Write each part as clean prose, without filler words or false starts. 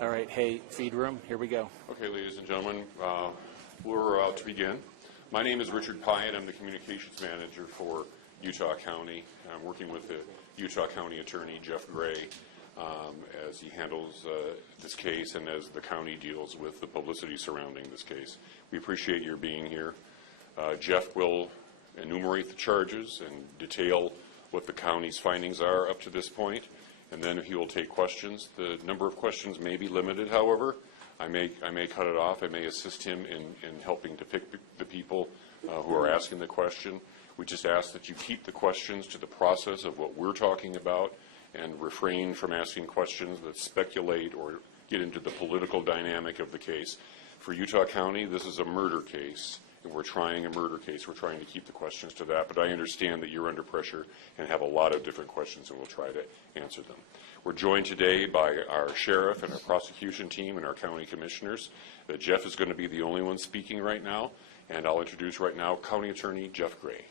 All right, hey, feed room, here we go. Okay, ladies and gentlemen, we're out to begin. My name is Richard Pyatt. I'm the communications manager for Utah County. I'm working with the Utah County Attorney, Jeff Gray, as he handles this case and as the county deals with the publicity surrounding this case. We appreciate your being here. Jeff will enumerate the charges and detail what the county's findings are up to this point, and then he will take questions. The number of questions may be limited, however. I may cut it off. I may assist him in helping to pick the people who are asking the question. We just ask that you keep the questions to the process of what we're talking about and refrain from asking questions that speculate or get into the political dynamic of the case. For Utah County, this is a murder case, and we're trying a murder case. We're trying to keep the questions to that, but I understand that you're under pressure and have a lot of different questions, and we'll try to answer them. We're joined today by our sheriff and our prosecution team and our county commissioners. Jeff is going to be the only one speaking right now, and I'll introduce right now County Attorney Jeff Gray.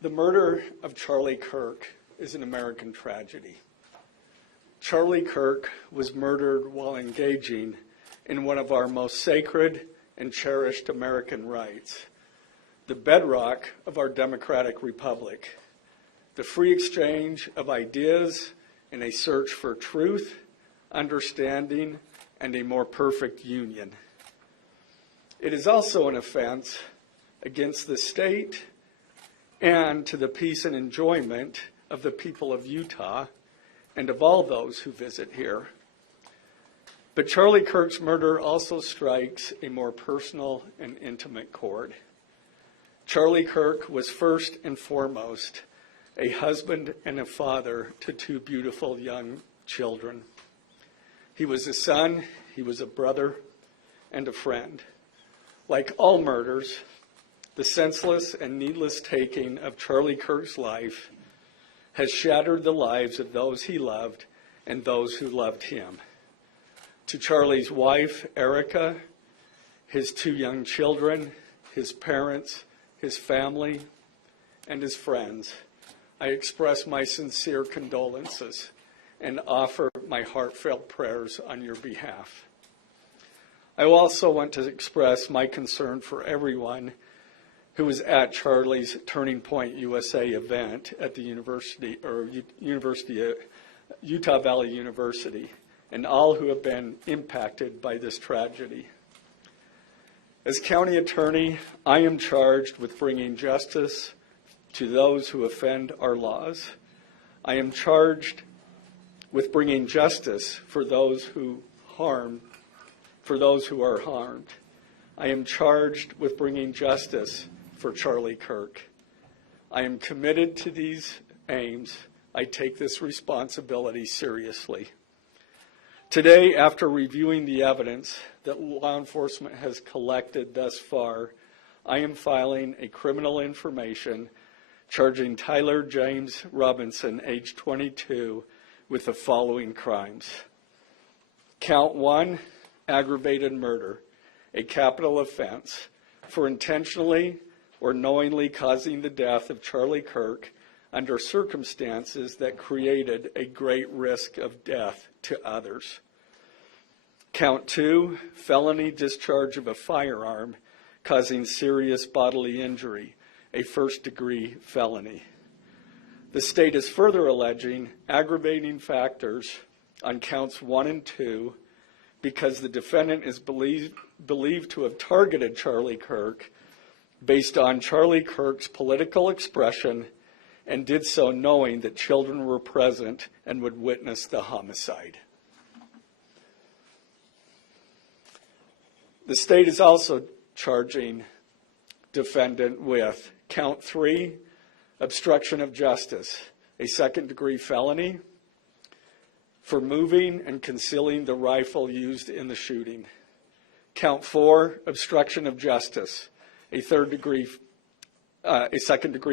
The murder of Charlie Kirk is an American tragedy. Charlie Kirk was murdered while engaging in one of our most sacred and cherished American rights, the bedrock of our democratic republic, the free exchange of ideas in a search for truth, understanding, and a more perfect union. It is also an offense against the state and to the peace and enjoyment of the people of Utah and of all those who visit here. But Charlie Kirk's murder also strikes a more personal and intimate chord. Charlie Kirk was first and foremost a husband and a father to two beautiful young children. He was a son, he was a brother, and a friend. Like all murders, the senseless and needless taking of Charlie Kirk's life has shattered the lives of those he loved and those who loved him. To Charlie's wife, Erica, his two young children, his parents, his family, and his friends, I express my sincere condolences and offer my heartfelt prayers on your behalf. I also want to express my concern for everyone who was at Charlie's Turning Point USA event at the Utah Valley University, and all who have been impacted by this tragedy. As county attorney, I am charged with bringing justice to those who offend our laws. I am charged with bringing justice for those who are harmed. I am charged with bringing justice for Charlie Kirk. I am committed to these aims. I take this responsibility seriously. Today, after reviewing the evidence that law enforcement has collected thus far, I am filing a criminal information charging Tyler James Robinson, age 22, with the following crimes. Count 1, aggravated murder, a capital offense, for intentionally or knowingly causing the death of Charlie Kirk under circumstances that created a great risk of death to others. Count 2, felony discharge of a firearm causing serious bodily injury, a first-degree felony. The state is further alleging aggravating factors on counts 1 and 2 because the defendant is believed to have targeted Charlie Kirk based on Charlie Kirk's political expression and did so knowing that children were present and would witness the homicide. The state is also charging defendant with count 3, obstruction of justice, a second-degree felony for moving and concealing the rifle used in the shooting. Count 4, obstruction of justice, a second-degree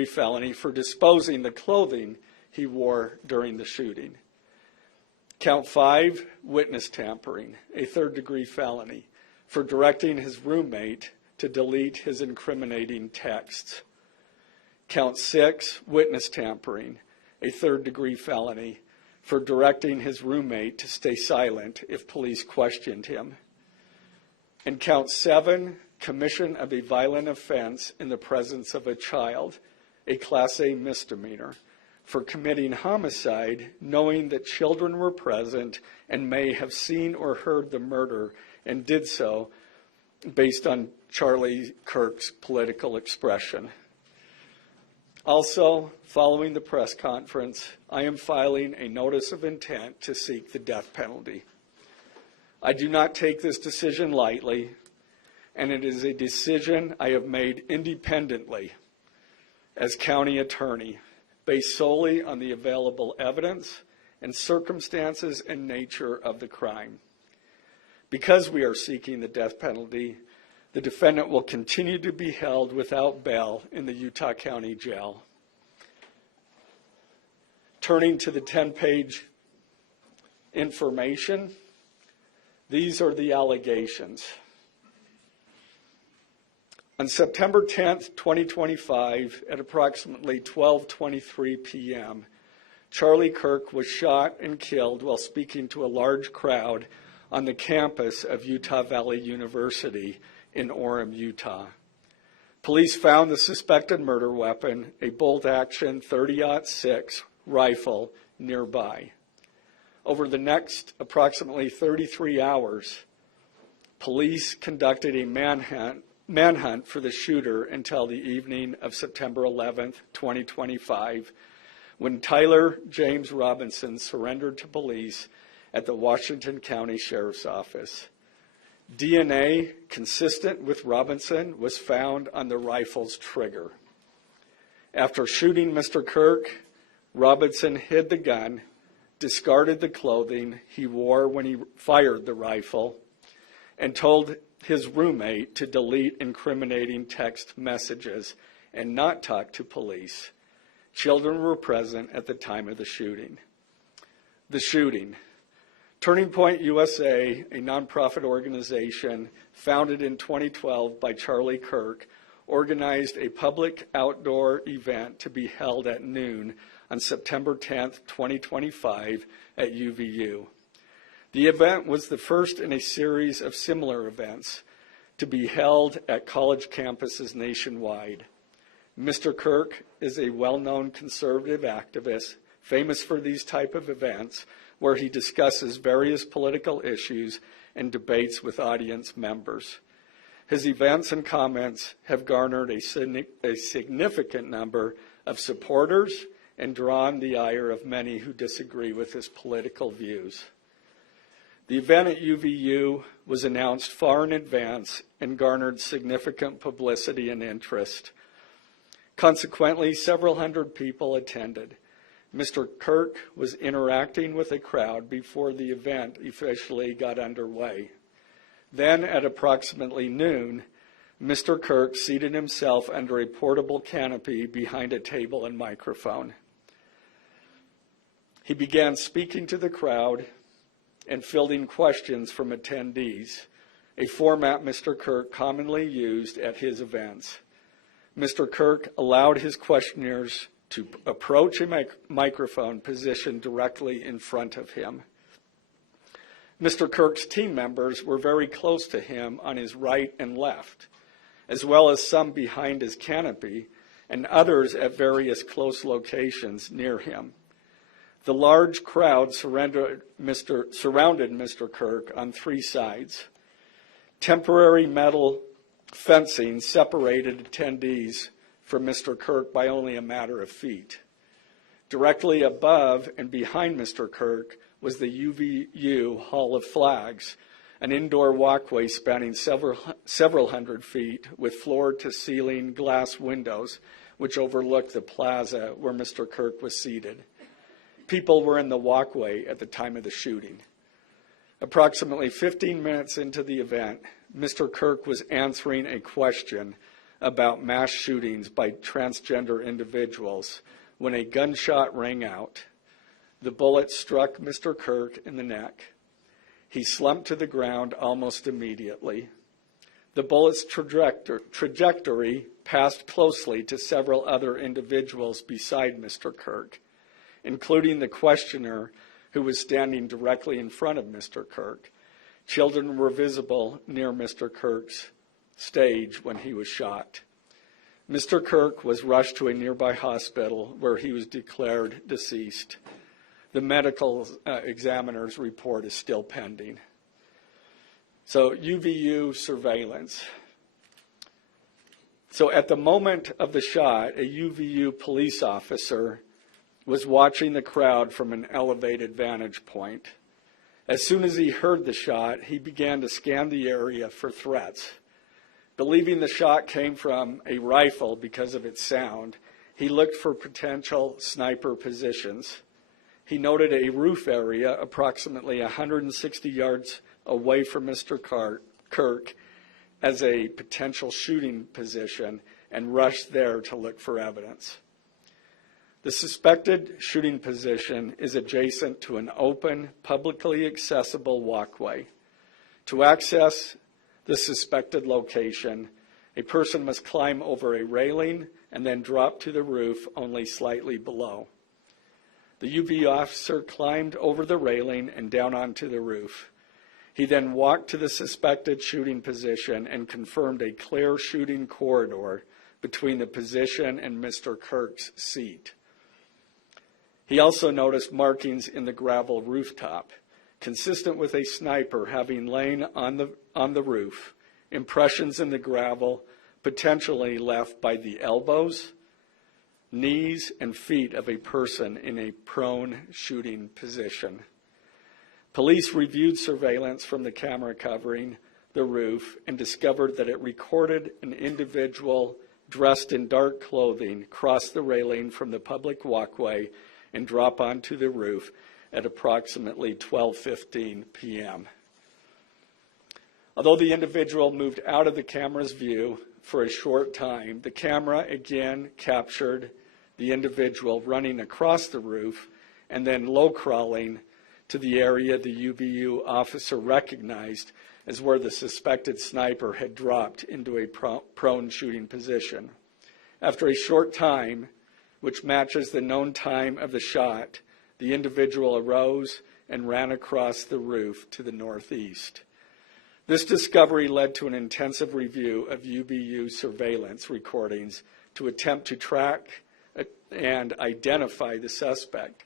felony for disposing the clothing he wore during the shooting. Count 5, witness tampering, a third-degree felony, for directing his roommate to delete his incriminating texts. Count 6, witness tampering, a third-degree felony, for directing his roommate to stay silent if police questioned him. And count 7, commission of a violent offense in the presence of a child, a Class A misdemeanor, for committing homicide knowing that children were present and may have seen or heard the murder and did so based on Charlie Kirk's political expression. Also, following the press conference, I am filing a notice of intent to seek the death penalty. I do not take this decision lightly, and it is a decision I have made independently as county attorney, based solely on the available evidence and circumstances and nature of the crime. Because we are seeking the death penalty, the defendant will continue to be held without bail in the Utah County Jail. Turning to the 10-page information, these are the allegations. On September 10th, 2025, at approximately 12:23 p.m., Charlie Kirk was shot and killed while speaking to a large crowd on the campus of Utah Valley University in Orem, Utah. Police found the suspected murder weapon, a bolt-action .30-06 rifle, nearby. Over the next approximately 33 hours, police conducted a manhunt for the shooter until the evening of September 11th, 2025, when Tyler James Robinson surrendered to police at the Washington County Sheriff's Office. DNA consistent with Robinson was found on the rifle's trigger. After shooting Mr. Kirk, Robinson hid the gun, discarded the clothing he wore when he fired the rifle, and told his roommate to delete incriminating text messages and not talk to police. Children were present at the time of the shooting. The shooting. Turning Point USA, a nonprofit organization founded in 2012 by Charlie Kirk, organized a public outdoor event to be held at noon on September 10th, 2025 at UVU. The event was the first in a series of similar events to be held at college campuses nationwide. Mr. Kirk is a well-known conservative activist, famous for these type of events, where he discusses various political issues and debates with audience members. His events and comments have garnered a significant number of supporters and drawn the ire of many who disagree with his political views. The event at UVU was announced far in advance and garnered significant publicity and interest. Consequently, several hundred people attended. Mr. Kirk was interacting with a crowd before the event officially got underway. Then, at approximately noon, Mr. Kirk seated himself under a portable canopy behind a table and microphone. He began speaking to the crowd and fielding questions from attendees, a format Mr. Kirk commonly used at his events. Mr. Kirk allowed his questioners to approach a microphone positioned directly in front of him. Mr. Kirk's team members were very close to him on his right and left, as well as some behind his canopy and others at various close locations near him. The large crowd surrounded Mr. Kirk on three sides. Temporary metal fencing separated attendees from Mr. Kirk by only a matter of feet. Directly above and behind Mr. Kirk was the UVU Hall of Flags, an indoor walkway spanning several hundred feet with floor-to-ceiling glass windows which overlooked the plaza where Mr. Kirk was seated. People were in the walkway at the time of the shooting. Approximately 15 minutes into the event, Mr. Kirk was answering a question about mass shootings by transgender individuals when a gunshot rang out. The bullet struck Mr. Kirk in the neck. He slumped to the ground almost immediately. The bullet's trajectory passed closely to several other individuals beside Mr. Kirk, including the questioner who was standing directly in front of Mr. Kirk. Children were visible near Mr. Kirk's stage when he was shot. Mr. Kirk was rushed to a nearby hospital where he was declared deceased. The medical examiner's report is still pending. So UVU surveillance. So at the moment of the shot, a UVU police officer was watching the crowd from an elevated vantage point. As soon as he heard the shot, he began to scan the area for threats. Believing the shot came from a rifle because of its sound, he looked for potential sniper positions. He noted a roof area approximately 160 yards away from Mr. Kirk as a potential shooting position and rushed there to look for evidence. The suspected shooting position is adjacent to an open, publicly accessible walkway. To access the suspected location, a person must climb over a railing and then drop to the roof only slightly below. The UV officer climbed over the railing and down onto the roof. He then walked to the suspected shooting position and confirmed a clear shooting corridor between the position and Mr. Kirk's seat. He also noticed markings in the gravel rooftop, consistent with a sniper having lain on the roof, impressions in the gravel potentially left by the elbows, knees, and feet of a person in a prone shooting position. Police reviewed surveillance from the camera covering the roof and discovered that it recorded an individual dressed in dark clothing cross the railing from the public walkway and drop onto the roof at approximately 12:15 p.m. Although the individual moved out of the camera's view for a short time, the camera again captured the individual running across the roof and then low crawling to the area the UVU officer recognized as where the suspected sniper had dropped into a prone shooting position. After a short time, which matches the known time of the shot, the individual arose and ran across the roof to the northeast. This discovery led to an intensive review of UVU surveillance recordings to attempt to track and identify the suspect.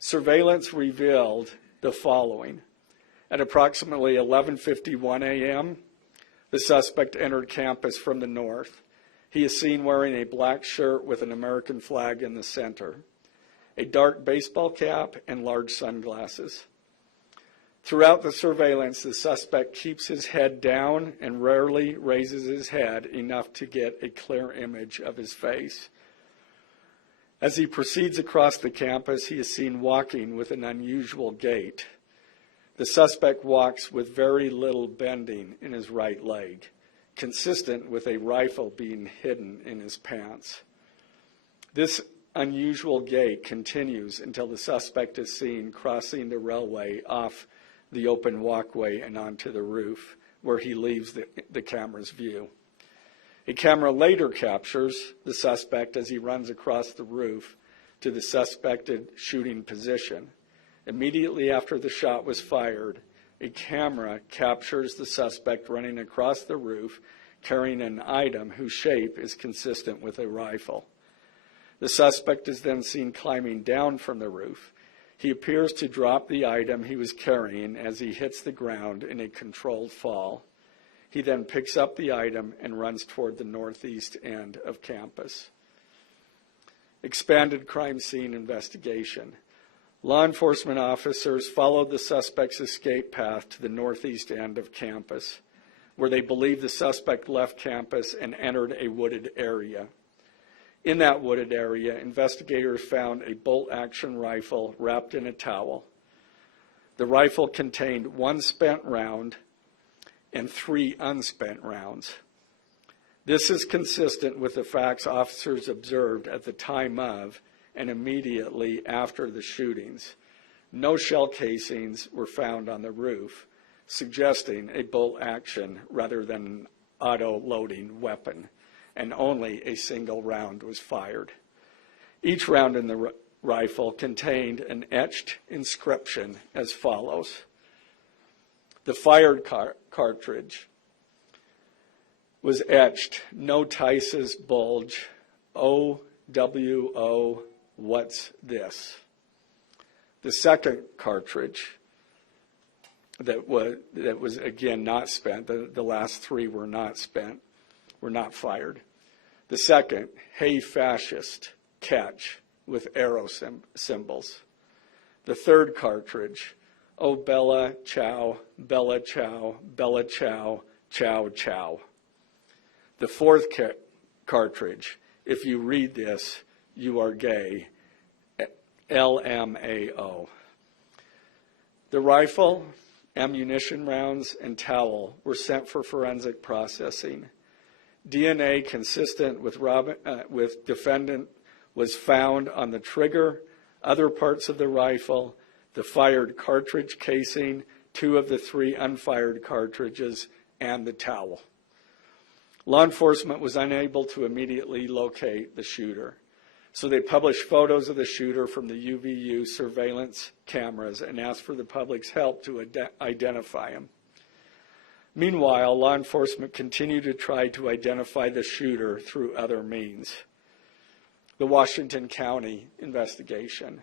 Surveillance revealed the following. At approximately 11:51 a.m., the suspect entered campus from the north. He is seen wearing a black shirt with an American flag in the center, a dark baseball cap, and large sunglasses. Throughout the surveillance, the suspect keeps his head down and rarely raises his head enough to get a clear image of his face. As he proceeds across the campus, he is seen walking with an unusual gait. The suspect walks with very little bending in his right leg, consistent with a rifle being hidden in his pants. This unusual gait continues until the suspect is seen crossing the railway off the open walkway and onto the roof, where he leaves the camera's view. A camera later captures the suspect as he runs across the roof to the suspected shooting position. Immediately after the shot was fired, a camera captures the suspect running across the roof carrying an item whose shape is consistent with a rifle. The suspect is then seen climbing down from the roof. He appears to drop the item he was carrying as he hits the ground in a controlled fall. He then picks up the item and runs toward the northeast end of campus. Expanded crime scene investigation. Law enforcement officers followed the suspect's escape path to the northeast end of campus, where they believe the suspect left campus and entered a wooded area. In that wooded area, investigators found a bolt-action rifle wrapped in a towel. The rifle contained 1 spent round and 3 unspent rounds. This is consistent with the facts officers observed at the time of and immediately after the shootings. No shell casings were found on the roof, suggesting a bolt action rather than an auto-loading weapon, and only a single round was fired. Each round in the rifle contained an etched inscription as follows. The fired cartridge was etched, "No Tice's bulge, OWO, what's this?" The second cartridge that was again not spent, the last three were not spent, were not fired. The second, "Hey fascist, catch," with arrow symbols. The third cartridge, "Oh Bella Chow, Bella Chow, Bella Chow, Chow Chow." The fourth cartridge, "If you read this, you are gay," LMAO. The rifle, ammunition rounds, and towel were sent for forensic processing. DNA consistent with defendant was found on the trigger, other parts of the rifle, the fired cartridge casing, 2 of the 3 unfired cartridges, and the towel. Law enforcement was unable to immediately locate the shooter, so they published photos of the shooter from the UVU surveillance cameras and asked for the public's help to identify him. Meanwhile, law enforcement continued to try to identify the shooter through other means. The Washington County investigation.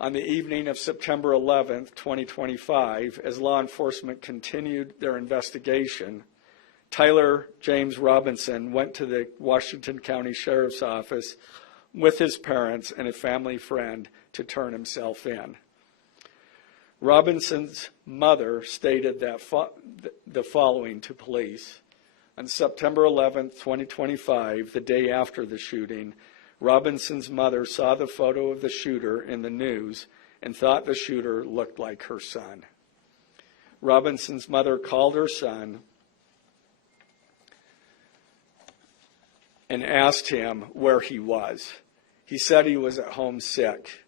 On the evening of September 11th, 2025, as law enforcement continued their investigation, Tyler James Robinson went to the Washington County Sheriff's Office with his parents and a family friend to turn himself in. Robinson's mother stated that the following to police. On September 11th, 2025, the day after the shooting, Robinson's mother saw the photo of the shooter in the news and thought the shooter looked like her son. Robinson's mother called her son and asked him where he was. He said he was at home sick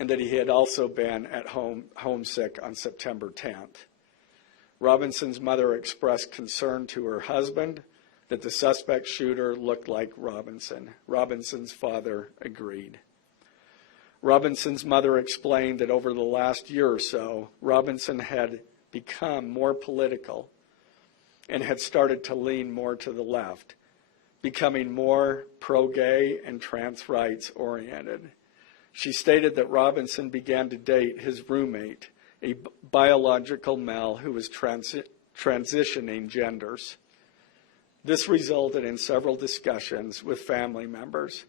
and that he had also been at home homesick on September 10th. Robinson's mother expressed concern to her husband that the suspect shooter looked like Robinson. Robinson's father agreed. Robinson's mother explained that over the last year or so, Robinson had become more political and had started to lean more to the left, becoming more pro-gay and trans rights oriented. She stated that Robinson began to date his roommate, a biological male who was transitioning genders. This resulted in several discussions with family members,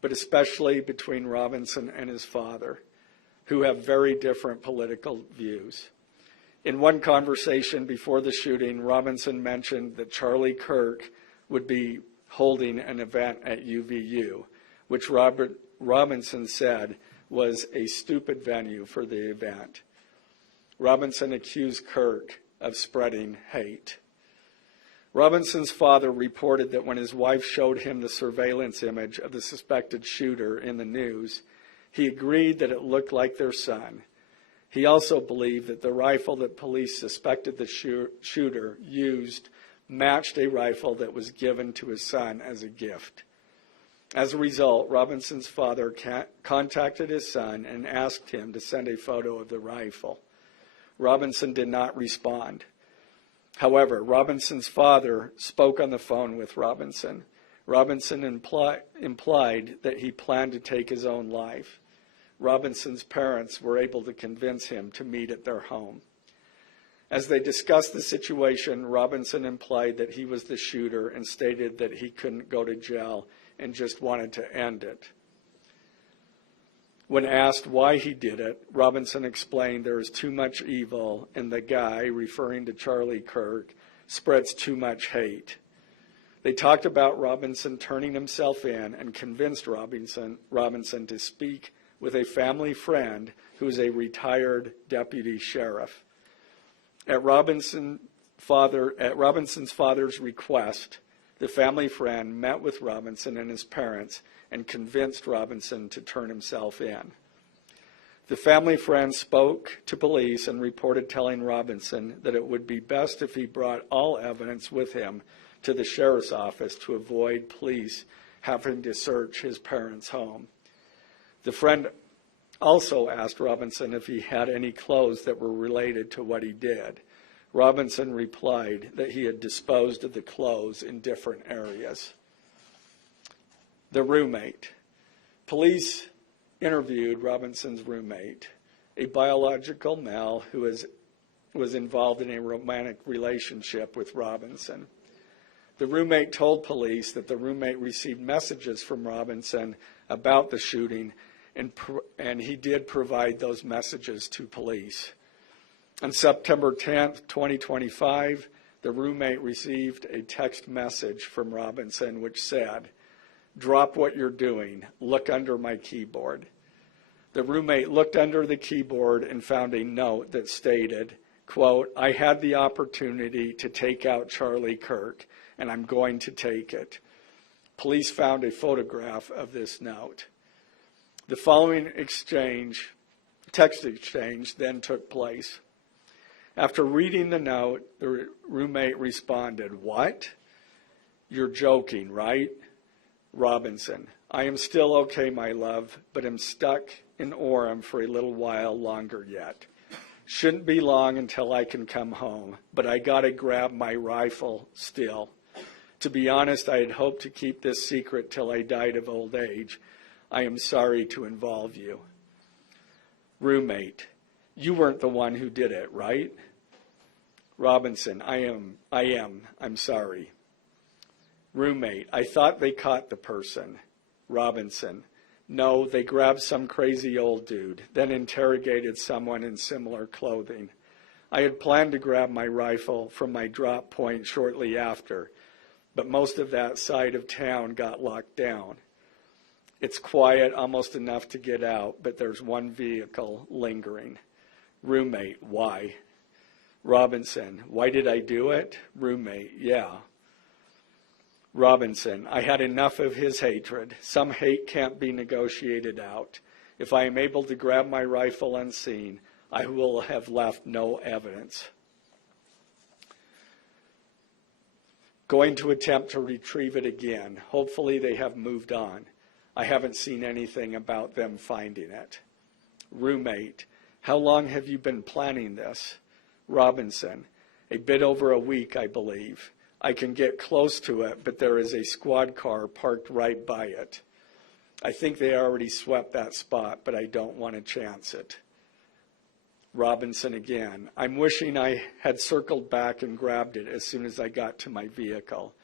but especially between Robinson and his father, who have very different political views. In one conversation before the shooting, Robinson mentioned that Charlie Kirk would be holding an event at UVU, which Robinson said was a stupid venue for the event. Robinson accused Kirk of spreading hate. Robinson's father reported that when his wife showed him the surveillance image of the suspected shooter in the news, he agreed that it looked like their son. He also believed that the rifle that police suspected the shooter used matched a rifle that was given to his son as a gift. As a result, Robinson's father contacted his son and asked him to send a photo of the rifle. Robinson did not respond. However, Robinson's father spoke on the phone with Robinson. Robinson implied that he planned to take his own life. Robinson's parents were able to convince him to meet at their home. As they discussed the situation, Robinson implied that he was the shooter and stated that he couldn't go to jail and just wanted to end it. When asked why he did it, Robinson explained there is too much evil and the guy, referring to Charlie Kirk, spreads too much hate. They talked about Robinson turning himself in and convinced Robinson to speak with a family friend who is a retired deputy sheriff. At Robinson's father's request, the family friend met with Robinson and his parents and convinced Robinson to turn himself in. The family friend spoke to police and reported telling Robinson that it would be best if he brought all evidence with him to the sheriff's office to avoid police having to search his parents' home. The friend also asked Robinson if he had any clothes that were related to what he did. Robinson replied that he had disposed of the clothes in different areas. The roommate. Police interviewed Robinson's roommate, a biological male who was involved in a romantic relationship with Robinson. The roommate told police that the roommate received messages from Robinson about the shooting, and he did provide those messages to police. On September 10th, 2025, the roommate received a text message from Robinson which said, "Drop what you're doing. Look under my keyboard." The roommate looked under the keyboard and found a note that stated, quote, "I had the opportunity to take out Charlie Kirk, and I'm going to take it." Police found a photograph of this note. The following text exchange, then took place. After reading the note, the roommate responded, "What? You're joking, right?" Robinson, "I am still okay, my love, but am stuck in Orem for a little while longer yet. Shouldn't be long until I can come home, but I gotta grab my rifle still. To be honest, I had hoped to keep this secret till I died of old age. I am sorry to involve you." Roommate, "You weren't the one who did it, right?" Robinson, I am. I'm sorry." Roommate, "I thought they caught the person." Robinson, "No, they grabbed some crazy old dude, then interrogated someone in similar clothing. I had planned to grab my rifle from my drop point shortly after, but most of that side of town got locked down. It's quiet, almost enough to get out, but there's one vehicle lingering." Roommate, "Why?" Robinson, "Why did I do it?" Roommate, "Yeah." Robinson, "I had enough of his hatred. Some hate can't be negotiated out. If I am able to grab my rifle unseen, I will have left no evidence. Going to attempt to retrieve it again. Hopefully they have moved on. I haven't seen anything about them finding it." Roommate, "How long have you been planning this?" Robinson, "A bit over a week, I believe. I can get close to it, but there is a squad car parked right by it. I think they already swept that spot, but I don't want to chance it." Robinson again, "I'm wishing I had circled back and grabbed it as soon as I got to my vehicle.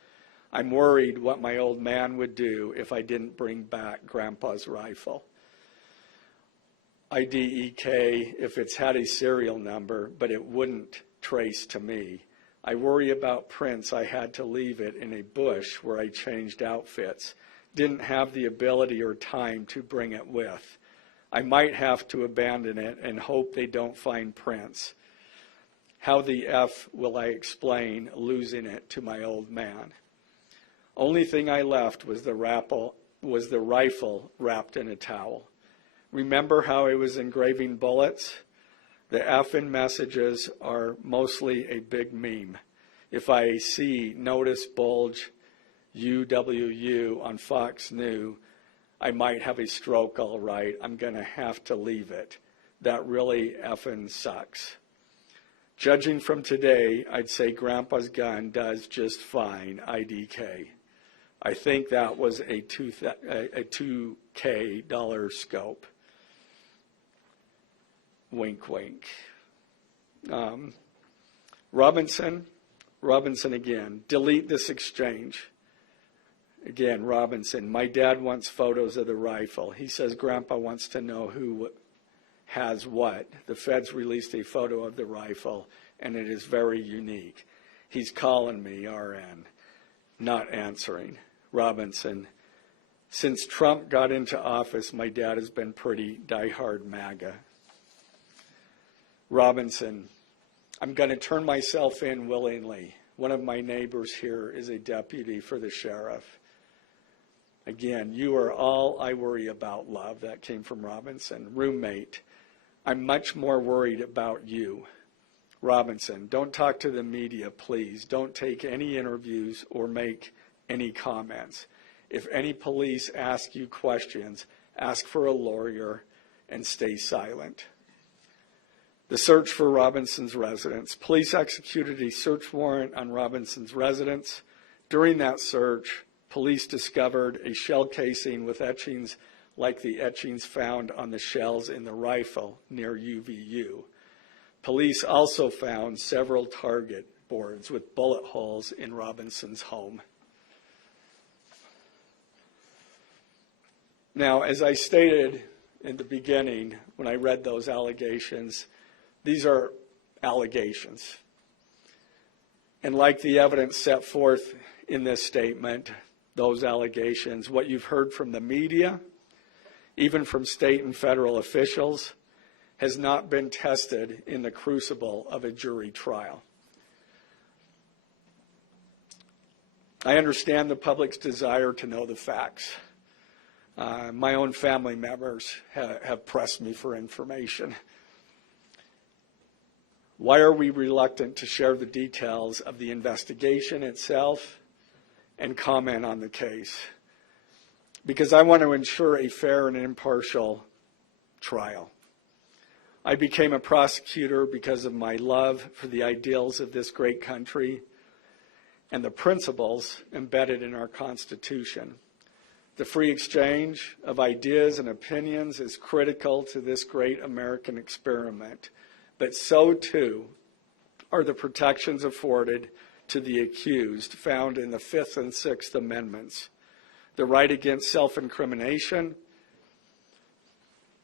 I'm worried what my old man would do if I didn't bring back Grandpa's rifle. IDEK if it's had a serial number, but it wouldn't trace to me. I worry about prints. I had to leave it in a bush where I changed outfits. Didn't have the ability or time to bring it with. I might have to abandon it and hope they don't find prints. How the F will I explain losing it to my old man? Only thing I left was the rifle wrapped in a towel. Remember how I was engraving bullets? The F in messages are mostly a big meme. If I see notice bulge UWU on Fox News, I might have a stroke all right. I'm going to have to leave it. That really effing sucks. Judging from today, I'd say Grandpa's gun does just fine, IDK. I think that was a $2K scope. Wink, wink. Robinson again. Delete this exchange. Again, Robinson. My dad wants photos of the rifle. He says Grandpa wants to know who has what. The feds released a photo of the rifle, and it is very unique. He's calling me, RN. Not answering. Robinson. Since Trump got into office, my dad has been pretty diehard MAGA. Robinson, I'm going to turn myself in willingly. One of my neighbors here is a deputy for the sheriff. Again, you are all I worry about, love. That came from Robinson. Roommate, I'm much more worried about you. Robinson, don't talk to the media, please. Don't take any interviews or make any comments. If any police ask you questions, ask for a lawyer and stay silent. The search for Robinson's residence. Police executed a search warrant on Robinson's residence. During that search, police discovered a shell casing with etchings like the etchings found on the shells in the rifle near UVU. Police also found several target boards with bullet holes in Robinson's home. Now, as I stated in the beginning when I read those allegations, these are allegations. And like the evidence set forth in this statement, those allegations, what you've heard from the media, even from state and federal officials, has not been tested in the crucible of a jury trial. I understand the public's desire to know the facts. My own family members have pressed me for information. Why are we reluctant to share the details of the investigation itself and comment on the case? Because I want to ensure a fair and impartial trial. I became a prosecutor because of my love for the ideals of this great country and the principles embedded in our Constitution. The free exchange of ideas and opinions is critical to this great American experiment, but so too are the protections afforded to the accused found in the Fifth and Sixth Amendments. The right against self-incrimination,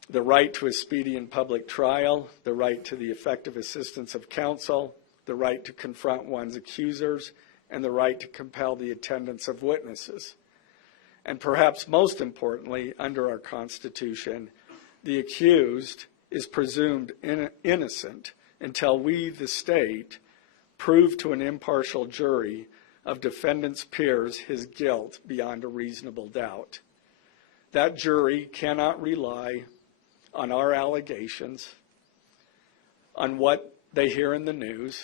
the right to a speedy and public trial, the right to the effective assistance of counsel, the right to confront one's accusers, and the right to compel the attendance of witnesses. And perhaps most importantly, under our Constitution, the accused is presumed innocent until we, the state, prove to an impartial jury of defendant's peers his guilt beyond a reasonable doubt. That jury cannot rely on our allegations, on what they hear in the news,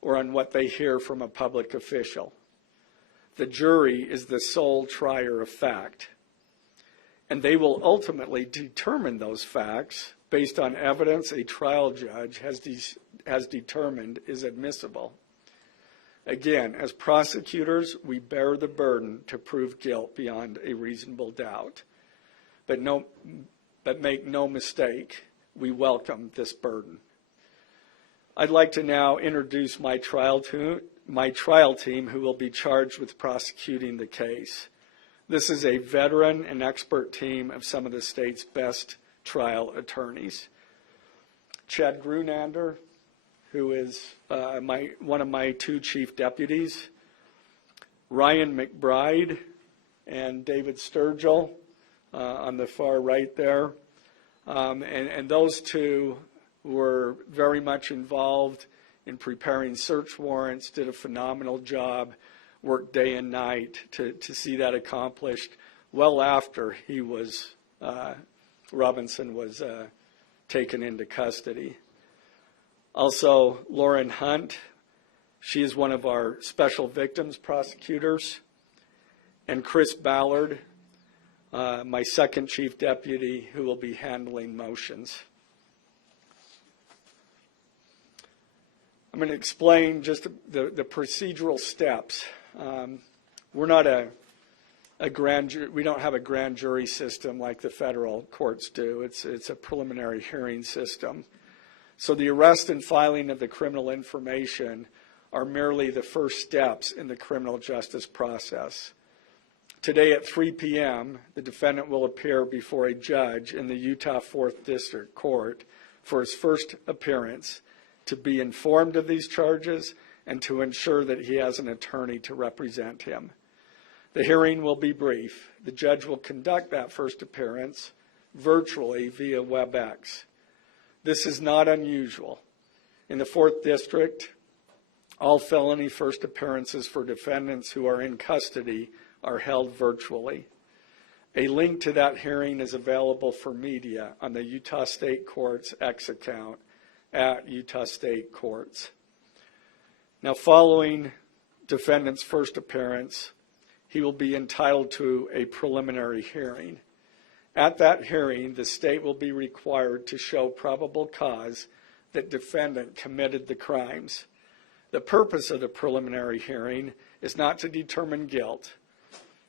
or on what they hear from a public official. The jury is the sole trier of fact, and they will ultimately determine those facts based on evidence a trial judge has determined is admissible. Again, as prosecutors, we bear the burden to prove guilt beyond a reasonable doubt. But make no mistake, we welcome this burden. I'd like to now introduce my trial team who will be charged with prosecuting the case. This is a veteran and expert team of some of the state's best trial attorneys. Chad Grunander, who is one of my two chief deputies, Ryan McBride and David Sturgill on the far right there. And those two were very much involved in preparing search warrants, did a phenomenal job, worked day and night to see that accomplished well after Robinson was taken into custody. Also, Lauren Hunt, she is one of our special victims prosecutors, and Chris Ballard, my second chief deputy, who will be handling motions. I'm going to explain just the procedural steps. We're not a grand jury. We don't have a grand jury system like the federal courts do. It's a preliminary hearing system. So the arrest and filing of the criminal information are merely the first steps in the criminal justice process. Today at 3 p.m., the defendant will appear before a judge in the Utah 4th District Court for his first appearance to be informed of these charges and to ensure that he has an attorney to represent him. The hearing will be brief. The judge will conduct that first appearance virtually via WebEx. This is not unusual. In the 4th District, all felony first appearances for defendants who are in custody are held virtually. A link to that hearing is available for media on the Utah State Courts X account at Utah State Courts. Now, following defendant's first appearance, he will be entitled to a preliminary hearing. At that hearing, the state will be required to show probable cause that defendant committed the crimes. The purpose of the preliminary hearing is not to determine guilt,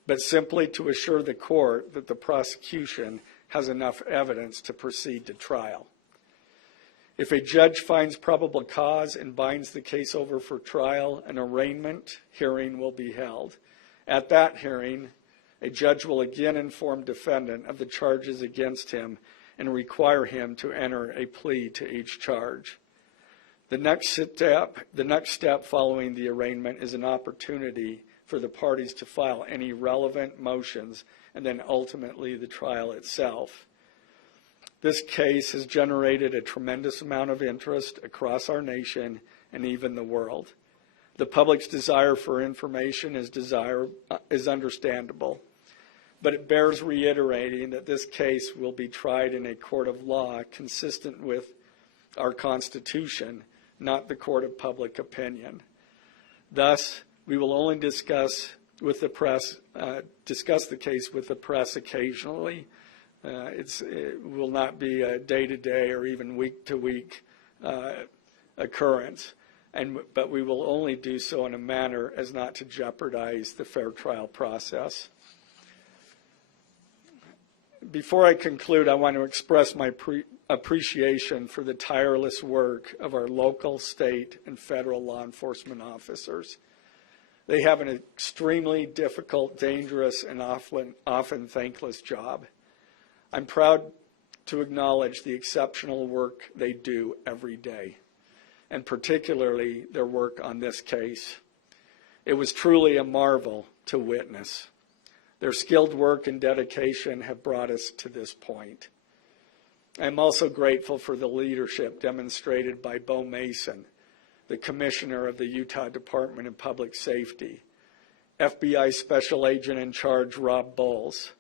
but simply to assure the court that the prosecution has enough evidence to proceed to trial. If a judge finds probable cause and binds the case over for trial, an arraignment hearing will be held. At that hearing, a judge will again inform defendant of the charges against him and require him to enter a plea to each charge. The next step following the arraignment is an opportunity for the parties to file any relevant motions and then ultimately the trial itself. This case has generated a tremendous amount of interest across our nation and even the world. The public's desire for information is understandable, but it bears reiterating that this case will be tried in a court of law consistent with our Constitution, not the court of public opinion. Thus, we will only discuss the case with the press occasionally. It will not be a day-to-day or even week-to-week occurrence, but we will only do so in a manner as not to jeopardize the fair trial process. Before I conclude, I want to express my appreciation for the tireless work of our local, state, and federal law enforcement officers. They have an extremely difficult, dangerous, and often thankless job. I'm proud to acknowledge the exceptional work they do every day, and particularly their work on this case. It was truly a marvel to witness. Their skilled work and dedication have brought us to this point. I'm also grateful for the leadership demonstrated by Bo Mason, the Commissioner of the Utah Department of Public Safety, FBI Special Agent in Charge Rob Bowles,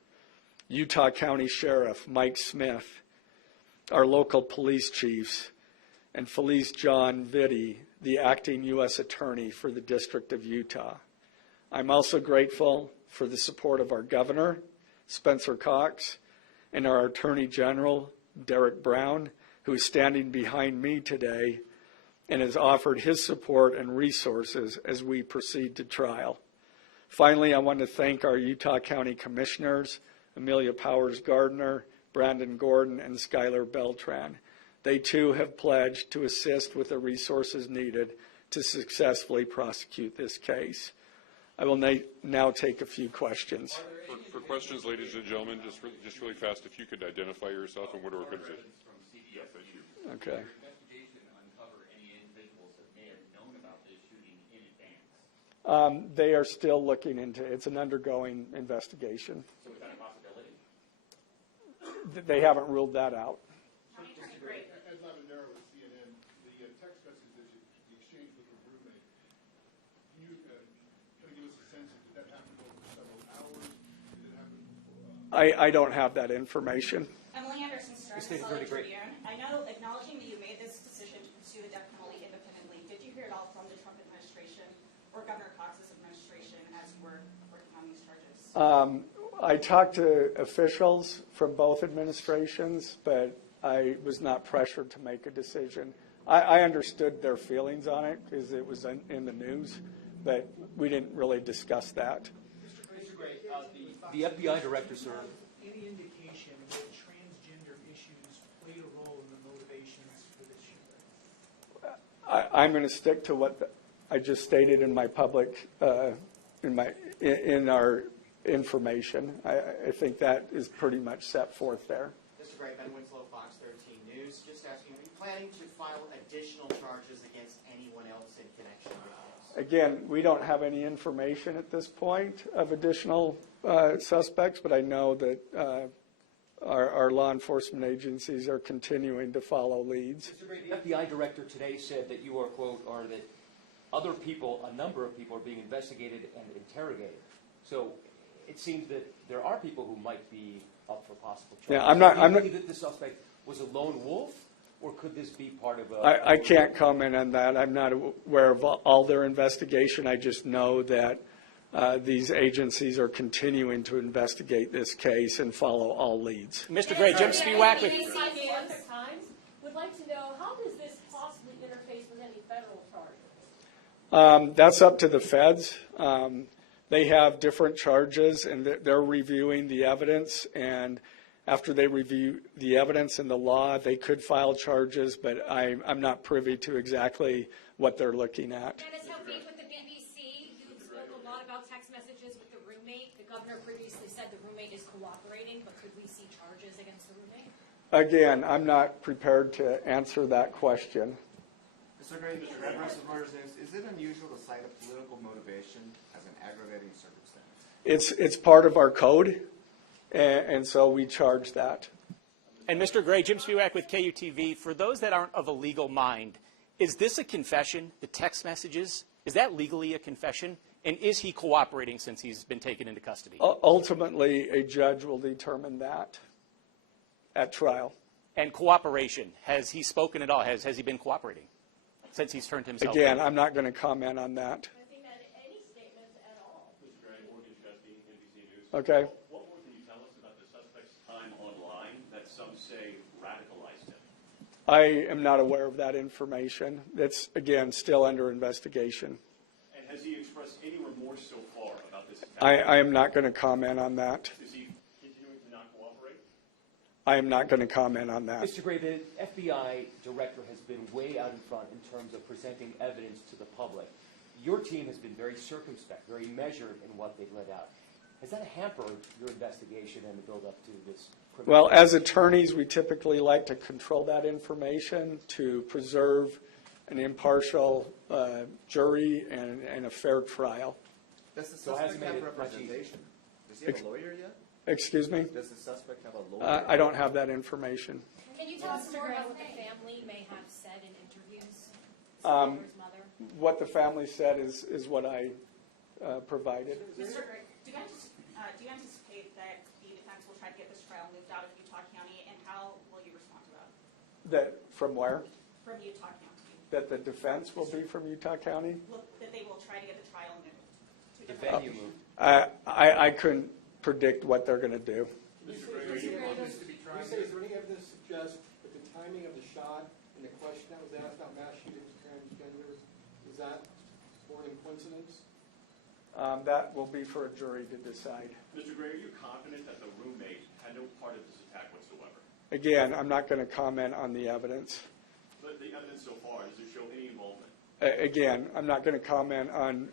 Utah County Sheriff Mike Smith, our local police chiefs, and Felice John Vitti, the acting U.S. Attorney for the District of Utah. I'm also grateful for the support of our Governor, Spencer Cox, and our Attorney General, Derek Brown, who is standing behind me today and has offered his support and resources as we proceed to trial. Finally, I want to thank our Utah County Commissioners, Amelia Powers Gardner, Brandon Gordon, and Skylar Beltran. They too have pledged to assist with the resources needed to successfully prosecute this case. I will now take a few questions. For questions, ladies and gentlemen, just really fast, if you could identify yourself and what organization. Yes, thank you. Okay. They are still looking into it. It's an undergoing investigation. So is that a possibility? They haven't ruled that out. Ed Lavanero with CNN, the text message that you exchanged with your roommate, can you kind of give us a sense of did that happen over several hours? Did it happen before? I don't have that information. Emily Anderson, Tribune. I know, acknowledging that you made this decision to pursue the death penalty independently, did you hear it all from the Trump administration or Governor Cox's administration as you were working on these charges? I talked to officials from both administrations, but I was not pressured to make a decision. I understood their feelings on it because it was in the news, but we didn't really discuss that. Mr. Gray, the FBI director, sir. Any indication that transgender issues played a role in the motivations for this shooting? I'm going to stick to what I just stated in my public, in our information. I think that is pretty much set forth there. Mr. Gray, Ben Winslow, Fox 13 News. Just asking, are you planning to file additional charges against anyone else in connection with this? Again, we don't have any information at this point of additional suspects, but I know that our law enforcement agencies are continuing to follow leads. Mr. Gray, the FBI director today said that you are, quote, or that other people, a number of people are being investigated and interrogated. So it seems that there are people who might be up for possible charges. Yeah, I'm not- Do you believe that the suspect was a lone wolf, or could this be part of a... I can't comment on that. I'm not aware of all their investigation. I just know that these agencies are continuing to investigate this case and follow all leads. Mr. Gray, Jim Spiewak with... Times would like to know, how does this possibly interface with any federal charges? That's up to the feds. They have different charges, and they're reviewing the evidence. And after they review the evidence and the law, they could file charges, but I'm not privy to exactly what they're looking at. Dennis Hopeek with the BBC. You spoke a lot about text messages with the roommate. The governor previously said the roommate is cooperating, but could we see charges against the roommate? Again, I'm not prepared to answer that question. Mr. Gray, Progressive Murders News, is it unusual to cite a political motivation as an aggravating circumstance? It's part of our code, and so we charge that. And Mr. Gray, Jim Spiewak with KUTV. For those that aren't of a legal mind, is this a confession, the text messages? Is that legally a confession? And is he cooperating since he's been taken into custody? Ultimately, a judge will determine that at trial. And cooperation, has he spoken at all? Has he been cooperating since he's turned himself in? Again, I'm not going to comment on that. I think that any statements at all. Mr. Gray, Morgan Chesky, NBC News. Okay. What more can you tell us about the suspect's time online that some say radicalized him? I am not aware of that information. That's, again, still under investigation. And has he expressed any remorse so far about this attack? I am not going to comment on that. Is he continuing to not cooperate? I am not going to comment on that. Mr. Gray, the FBI director has been way out in front in terms of presenting evidence to the public. Your team has been very circumspect, very measured in what they've let out. Has that hampered your investigation and the build-up to this criminal? Well, as attorneys, we typically like to control that information to preserve an impartial jury and a fair trial. Does the So has suspect he have made it much representation? Does he have a lawyer yet? Excuse me? Does the suspect have a lawyer? I don't have that information. Can you tell us more about what the family may have said in interviews? Um, His mother? What the family said is what I provided. Mr. Gray, do you anticipate that the defense will try to get this trial moved out of Utah County, and how will you respond to that? That from where? From Utah County. That the defense will be from Utah County? Look, that they will try to get the trial moved to The different venue move. I couldn't predict what they're going to do. Mr. Gray, you want this to be tried? You say, is there any evidence to suggest that the timing of the shot and the question that was asked about mass shootings, transgender, is that more than coincidence? That will be for a jury to decide. Mr. Gray, are you confident that the roommate had no part of this attack whatsoever? Again, I'm not going to comment on the evidence. But the evidence so far, does it show any involvement? Again, I'm not going to comment on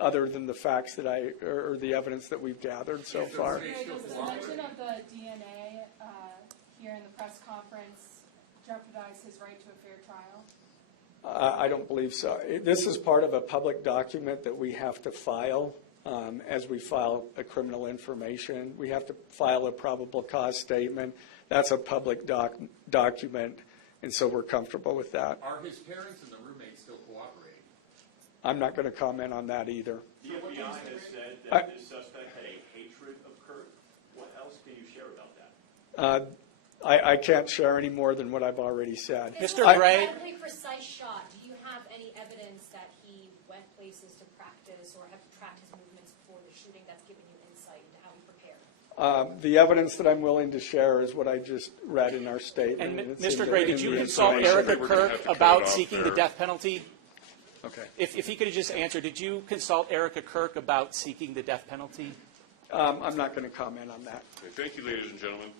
other than the facts that or the evidence that we've gathered so far. Does the mention of the DNA here in the press conference jeopardize his right to a fair trial? I don't believe so. This is part of a public document that we have to file as we file a criminal information. We have to file a probable cause statement. That's a public document, and so we're comfortable with that. Are his parents and the roommate still cooperating? I'm not going to comment on that either. The FBI has said that this suspect had a hatred of Kirk. What else can you share about that? I can't share any more than what I've already said. Mr. This Gray. incredibly precise shot. Do you have any evidence that he went places to practice or have tracked his movements before the shooting that's given you insight into how he prepared? The evidence that I'm willing to share is what I just read in our statement. And it's in Mr. the- Gray, in did you the consult information. Erica We're gonna have Kirk to cut about it off seeking the there. death penalty? Okay. If he could have just answered, did you consult Erica Kirk about seeking the death penalty? I'm not going to comment on that. Okay, thank you, ladies and gentlemen.